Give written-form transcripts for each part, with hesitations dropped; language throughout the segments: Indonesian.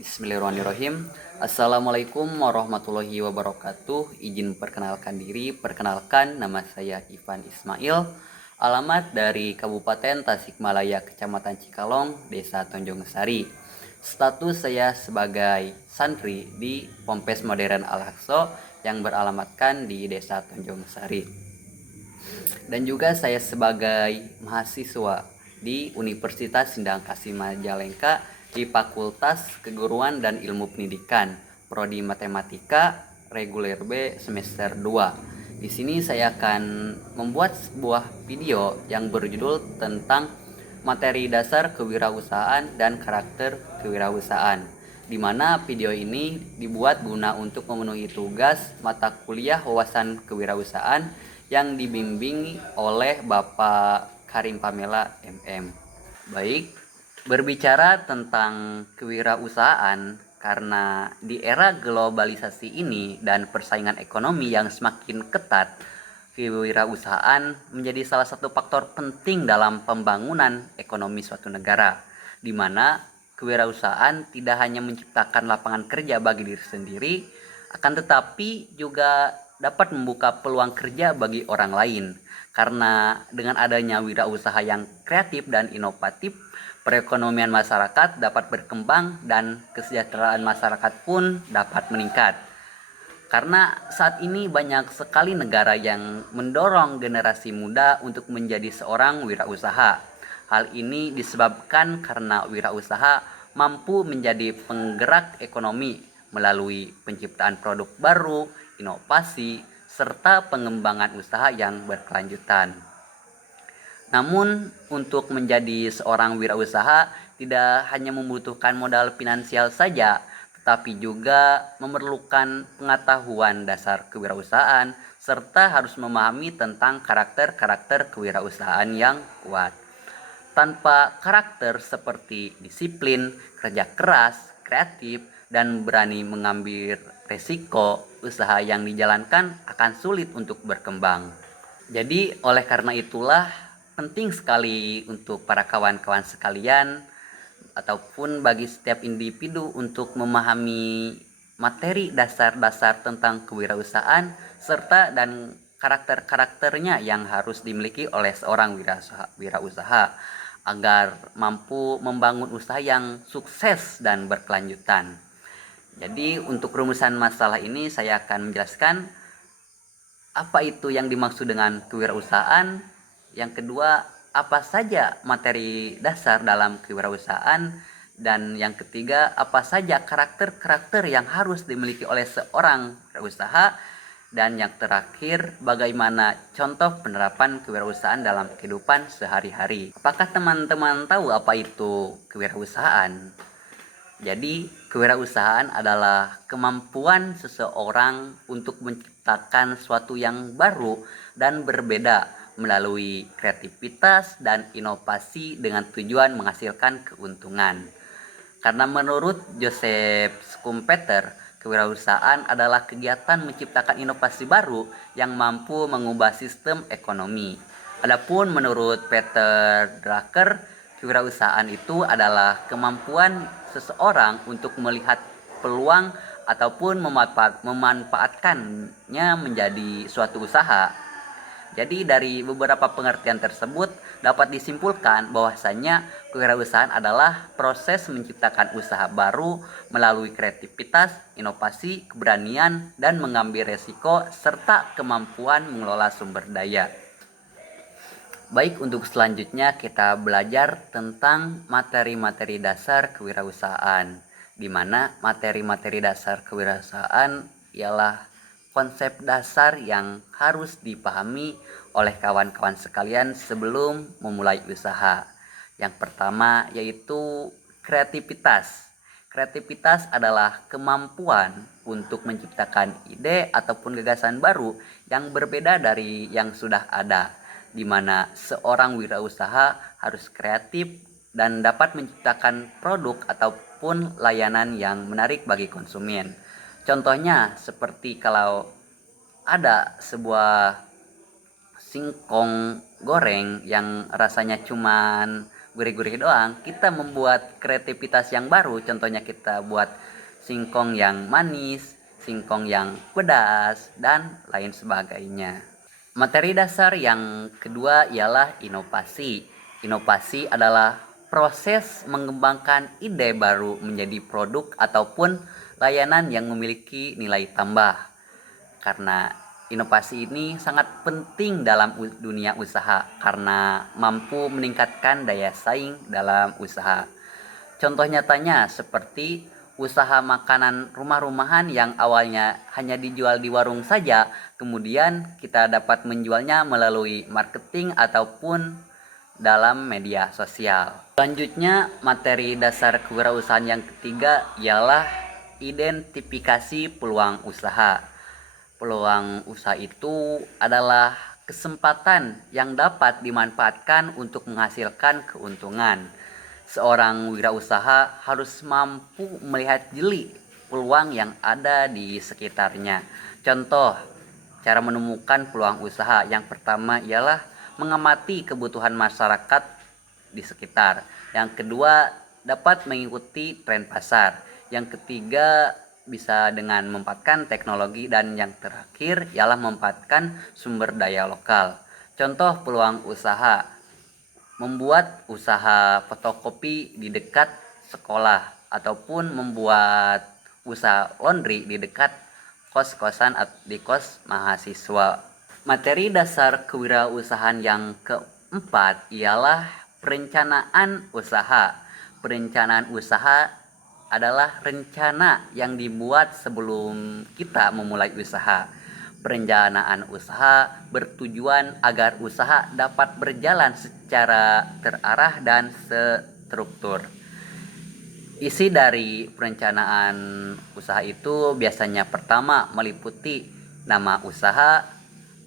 Bismillahirrahmanirrahim. Assalamualaikum warahmatullahi wabarakatuh. Izin perkenalkan diri. Perkenalkan, nama saya Ivan Ismail. Alamat dari Kabupaten Tasikmalaya, Kecamatan Cikalong, Desa Tanjung Sari. Status saya sebagai santri di Pompes Modern Al-Aqsa yang beralamatkan di Desa Tanjung Sari. Dan juga saya sebagai mahasiswa di Universitas Sindang Kasih Majalengka di Fakultas Keguruan dan Ilmu Pendidikan, Prodi Matematika, Reguler B semester 2. Di sini saya akan membuat sebuah video yang berjudul tentang materi dasar kewirausahaan dan karakter kewirausahaan, di mana video ini dibuat guna untuk memenuhi tugas mata kuliah wawasan kewirausahaan yang dibimbing oleh Bapak Karim Pamela MM. Baik, berbicara tentang kewirausahaan, karena di era globalisasi ini dan persaingan ekonomi yang semakin ketat, kewirausahaan menjadi salah satu faktor penting dalam pembangunan ekonomi suatu negara, di mana kewirausahaan tidak hanya menciptakan lapangan kerja bagi diri sendiri, akan tetapi juga dapat membuka peluang kerja bagi orang lain. Karena dengan adanya wirausaha yang kreatif dan inovatif, perekonomian masyarakat dapat berkembang dan kesejahteraan masyarakat pun dapat meningkat. Karena saat ini banyak sekali negara yang mendorong generasi muda untuk menjadi seorang wirausaha. Hal ini disebabkan karena wirausaha mampu menjadi penggerak ekonomi melalui penciptaan produk baru, inovasi, serta pengembangan usaha yang berkelanjutan. Namun, untuk menjadi seorang wirausaha tidak hanya membutuhkan modal finansial saja, tetapi juga memerlukan pengetahuan dasar kewirausahaan serta harus memahami tentang karakter-karakter kewirausahaan yang kuat. Tanpa karakter seperti disiplin, kerja keras, kreatif, dan berani mengambil resiko, usaha yang dijalankan akan sulit untuk berkembang. Jadi oleh karena itulah penting sekali untuk para kawan-kawan sekalian ataupun bagi setiap individu untuk memahami materi dasar-dasar tentang kewirausahaan serta dan karakter-karakternya yang harus dimiliki oleh seorang wirausaha agar mampu membangun usaha yang sukses dan berkelanjutan. Jadi untuk rumusan masalah ini saya akan menjelaskan apa itu yang dimaksud dengan kewirausahaan. Yang kedua, apa saja materi dasar dalam kewirausahaan. Dan yang ketiga, apa saja karakter-karakter yang harus dimiliki oleh seorang wirausaha. Dan yang terakhir, bagaimana contoh penerapan kewirausahaan dalam kehidupan sehari-hari. Apakah teman-teman tahu apa itu kewirausahaan? Jadi, kewirausahaan adalah kemampuan seseorang untuk menciptakan sesuatu yang baru dan berbeda melalui kreativitas dan inovasi dengan tujuan menghasilkan keuntungan. Karena menurut Joseph Schumpeter, kewirausahaan adalah kegiatan menciptakan inovasi baru yang mampu mengubah sistem ekonomi. Adapun menurut Peter Drucker, kewirausahaan itu adalah kemampuan seseorang untuk melihat peluang ataupun memanfaatkannya menjadi suatu usaha. Jadi dari beberapa pengertian tersebut dapat disimpulkan bahwasanya kewirausahaan adalah proses menciptakan usaha baru melalui kreativitas, inovasi, keberanian, dan mengambil resiko serta kemampuan mengelola sumber daya. Baik, untuk selanjutnya kita belajar tentang materi-materi dasar kewirausahaan, di mana materi-materi dasar kewirausahaan ialah konsep dasar yang harus dipahami oleh kawan-kawan sekalian sebelum memulai usaha. Yang pertama yaitu kreativitas. Kreativitas adalah kemampuan untuk menciptakan ide ataupun gagasan baru yang berbeda dari yang sudah ada, di mana seorang wirausaha harus kreatif dan dapat menciptakan produk ataupun layanan yang menarik bagi konsumen. Contohnya seperti kalau ada sebuah singkong goreng yang rasanya cuman gurih-gurih doang, kita membuat kreativitas yang baru. Contohnya kita buat singkong yang manis, singkong yang pedas, dan lain sebagainya. Materi dasar yang kedua ialah inovasi. Inovasi adalah proses mengembangkan ide baru menjadi produk ataupun layanan yang memiliki nilai tambah. Karena inovasi ini sangat penting dalam dunia usaha karena mampu meningkatkan daya saing dalam usaha. Contoh nyatanya seperti usaha makanan rumah-rumahan yang awalnya hanya dijual di warung saja, kemudian kita dapat menjualnya melalui marketing ataupun dalam media sosial. Selanjutnya, materi dasar kewirausahaan yang ketiga ialah identifikasi peluang usaha. Peluang usaha itu adalah kesempatan yang dapat dimanfaatkan untuk menghasilkan keuntungan. Seorang wirausaha harus mampu melihat jeli peluang yang ada di sekitarnya. Contoh, cara menemukan peluang usaha yang pertama ialah mengamati kebutuhan masyarakat di sekitar. Yang kedua, dapat mengikuti tren pasar. Yang ketiga, bisa dengan memanfaatkan teknologi, dan yang terakhir ialah memanfaatkan sumber daya lokal. Contoh peluang usaha: membuat usaha fotokopi di dekat sekolah ataupun membuat usaha laundry di dekat kos-kosan di kos mahasiswa. Materi dasar kewirausahaan yang keempat ialah perencanaan usaha. Perencanaan usaha adalah rencana yang dibuat sebelum kita memulai usaha. Perencanaan usaha bertujuan agar usaha dapat berjalan secara terarah dan terstruktur. Isi dari perencanaan usaha itu biasanya pertama meliputi nama usaha,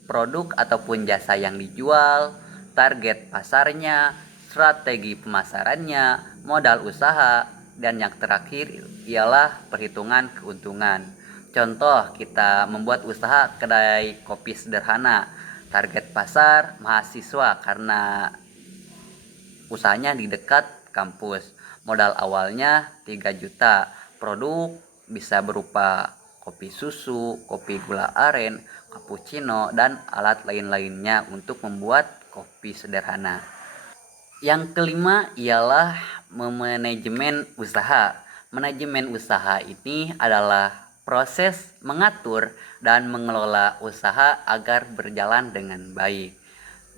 produk ataupun jasa yang dijual, target pasarnya, strategi pemasarannya, modal usaha, dan yang terakhir ialah perhitungan keuntungan. Contoh, kita membuat usaha kedai kopi sederhana. Target pasar mahasiswa karena usahanya di dekat kampus. Modal awalnya 3 juta. Produk bisa berupa kopi susu, kopi gula aren, cappuccino, dan alat lain-lainnya untuk membuat kopi sederhana. Yang kelima ialah manajemen usaha. Manajemen usaha ini adalah proses mengatur dan mengelola usaha agar berjalan dengan baik.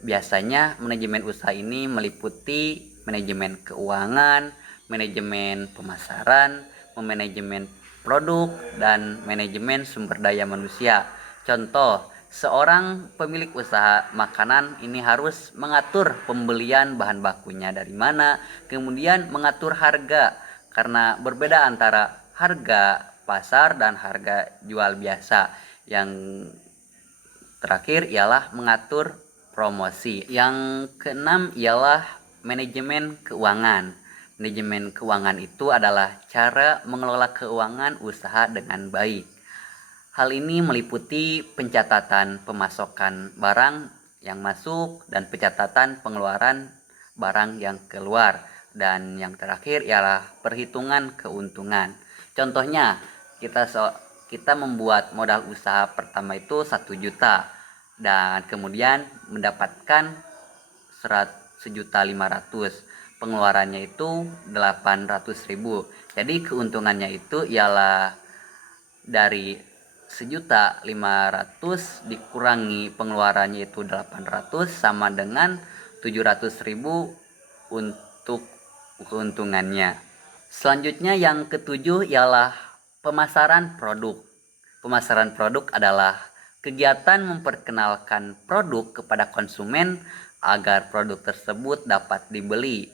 Biasanya manajemen usaha ini meliputi manajemen keuangan, manajemen pemasaran, manajemen produk, dan manajemen sumber daya manusia. Contoh, seorang pemilik usaha makanan ini harus mengatur pembelian bahan bakunya dari mana, kemudian mengatur harga karena berbeda antara harga pasar dan harga jual biasa. Yang terakhir ialah mengatur promosi. Yang keenam ialah manajemen keuangan. Manajemen keuangan itu adalah cara mengelola keuangan usaha dengan baik. Hal ini meliputi pencatatan pemasukan barang yang masuk dan pencatatan pengeluaran barang yang keluar. Dan yang terakhir ialah perhitungan keuntungan. Contohnya, kita membuat modal usaha pertama itu 1 juta dan kemudian mendapatkan 1.500.000. Pengeluarannya itu 800.000. Jadi keuntungannya itu ialah dari 1.500.000 dikurangi pengeluarannya itu 800 sama dengan 700.000 untuk keuntungannya. Selanjutnya yang ketujuh ialah pemasaran produk. Pemasaran produk adalah kegiatan memperkenalkan produk kepada konsumen agar produk tersebut dapat dibeli.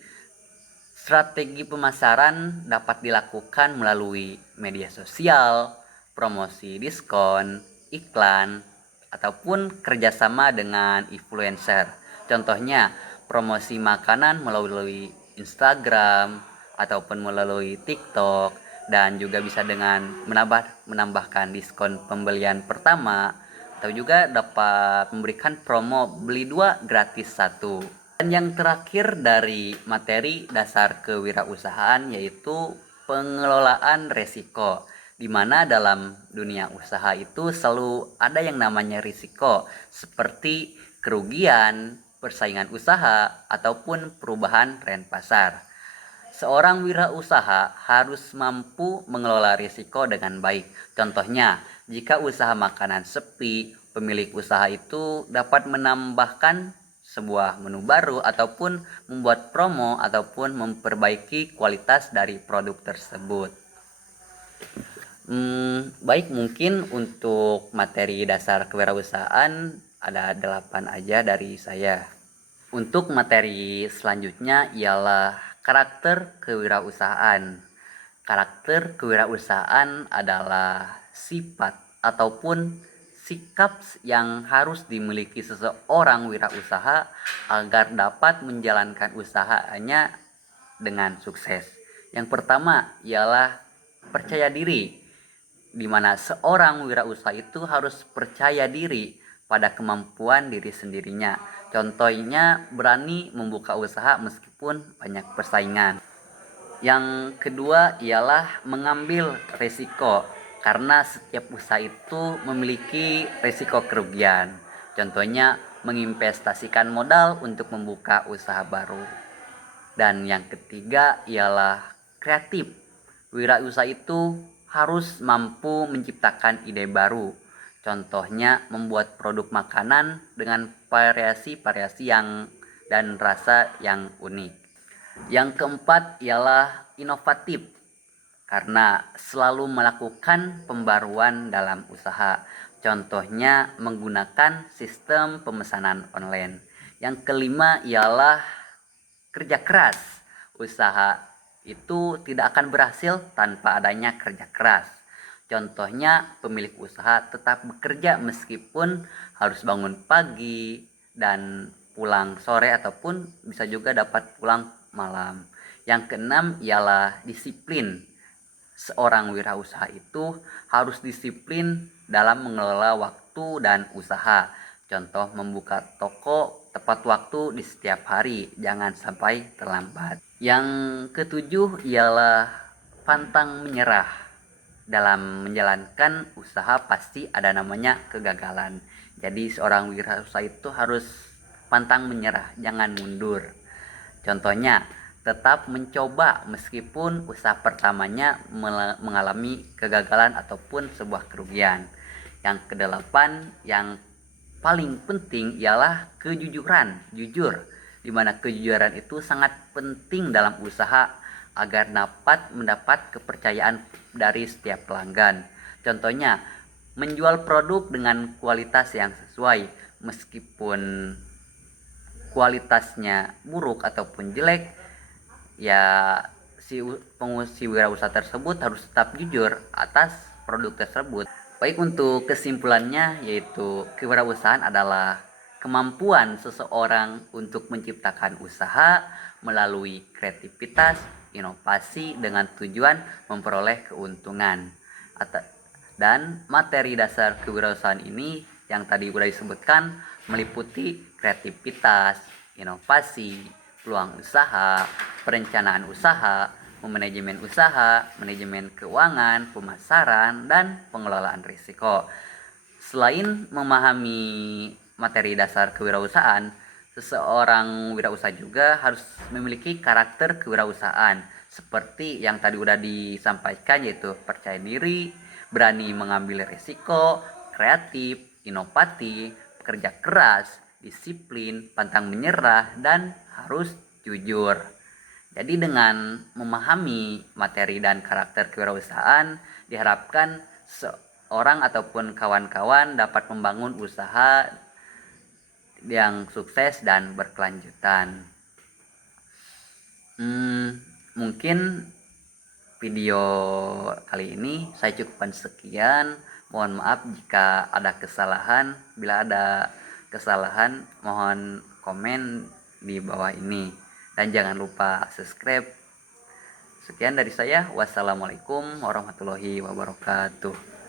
Strategi pemasaran dapat dilakukan melalui media sosial, promosi diskon, iklan, ataupun kerjasama dengan influencer. Contohnya, promosi makanan melalui Instagram ataupun melalui TikTok, dan juga bisa dengan menambahkan diskon pembelian pertama, atau juga dapat memberikan promo beli 2 gratis 1. Dan yang terakhir dari materi dasar kewirausahaan yaitu pengelolaan resiko, di mana dalam dunia usaha itu selalu ada yang namanya risiko seperti kerugian, persaingan usaha, ataupun perubahan tren pasar. Seorang wirausaha harus mampu mengelola risiko dengan baik. Contohnya, jika usaha makanan sepi, pemilik usaha itu dapat menambahkan sebuah menu baru ataupun membuat promo ataupun memperbaiki kualitas dari produk tersebut. Baik, mungkin untuk materi dasar kewirausahaan ada 8 aja dari saya. Untuk materi selanjutnya ialah karakter kewirausahaan. Karakter kewirausahaan adalah sifat ataupun sikap yang harus dimiliki seseorang wirausaha agar dapat menjalankan usahanya dengan sukses. Yang pertama ialah percaya diri, di mana seorang wirausaha itu harus percaya diri pada kemampuan diri sendirinya. Contohnya berani membuka usaha meskipun banyak persaingan. Yang kedua ialah mengambil risiko, karena setiap usaha itu memiliki risiko kerugian. Contohnya menginvestasikan modal untuk membuka usaha baru. Dan yang ketiga ialah kreatif. Wirausaha itu harus mampu menciptakan ide baru. Contohnya membuat produk makanan dengan variasi-variasi dan rasa yang unik. Yang keempat ialah inovatif, karena selalu melakukan pembaruan dalam usaha. Contohnya menggunakan sistem pemesanan online. Yang kelima ialah kerja keras. Usaha itu tidak akan berhasil tanpa adanya kerja keras. Contohnya pemilik usaha tetap bekerja meskipun harus bangun pagi dan pulang sore ataupun bisa juga dapat pulang malam. Yang keenam ialah disiplin. Seorang wirausaha itu harus disiplin dalam mengelola waktu dan usaha. Contoh membuka toko tepat waktu di setiap hari, jangan sampai terlambat. Yang ketujuh ialah pantang menyerah. Dalam menjalankan usaha pasti ada namanya kegagalan. Jadi seorang wirausaha itu harus pantang menyerah, jangan mundur. Contohnya, tetap mencoba meskipun usaha pertamanya mengalami kegagalan ataupun sebuah kerugian. Yang kedelapan, yang paling penting ialah kejujuran, jujur, di mana kejujuran itu sangat penting dalam usaha agar dapat mendapat kepercayaan dari setiap pelanggan. Contohnya, menjual produk dengan kualitas yang sesuai meskipun kualitasnya buruk ataupun jelek, ya si wirausaha tersebut harus tetap jujur atas produk tersebut. Baik, untuk kesimpulannya yaitu kewirausahaan adalah kemampuan seseorang untuk menciptakan usaha melalui kreativitas, inovasi dengan tujuan memperoleh keuntungan. Dan materi dasar kewirausahaan ini yang tadi sudah disebutkan meliputi kreativitas, inovasi, peluang usaha, perencanaan usaha, manajemen usaha, manajemen keuangan, pemasaran, dan pengelolaan risiko. Selain memahami materi dasar kewirausahaan, seseorang wirausaha juga harus memiliki karakter kewirausahaan seperti yang tadi udah disampaikan, yaitu percaya diri, berani mengambil risiko, kreatif, inovatif, kerja keras, disiplin, pantang menyerah, dan harus jujur. Jadi dengan memahami materi dan karakter kewirausahaan, diharapkan seorang ataupun kawan-kawan dapat membangun usaha yang sukses dan berkelanjutan. Mungkin video kali ini saya cukupkan sekian. Mohon maaf jika ada kesalahan. Bila ada kesalahan, mohon komen di bawah ini. Dan jangan lupa subscribe. Sekian dari saya. Wassalamualaikum warahmatullahi wabarakatuh.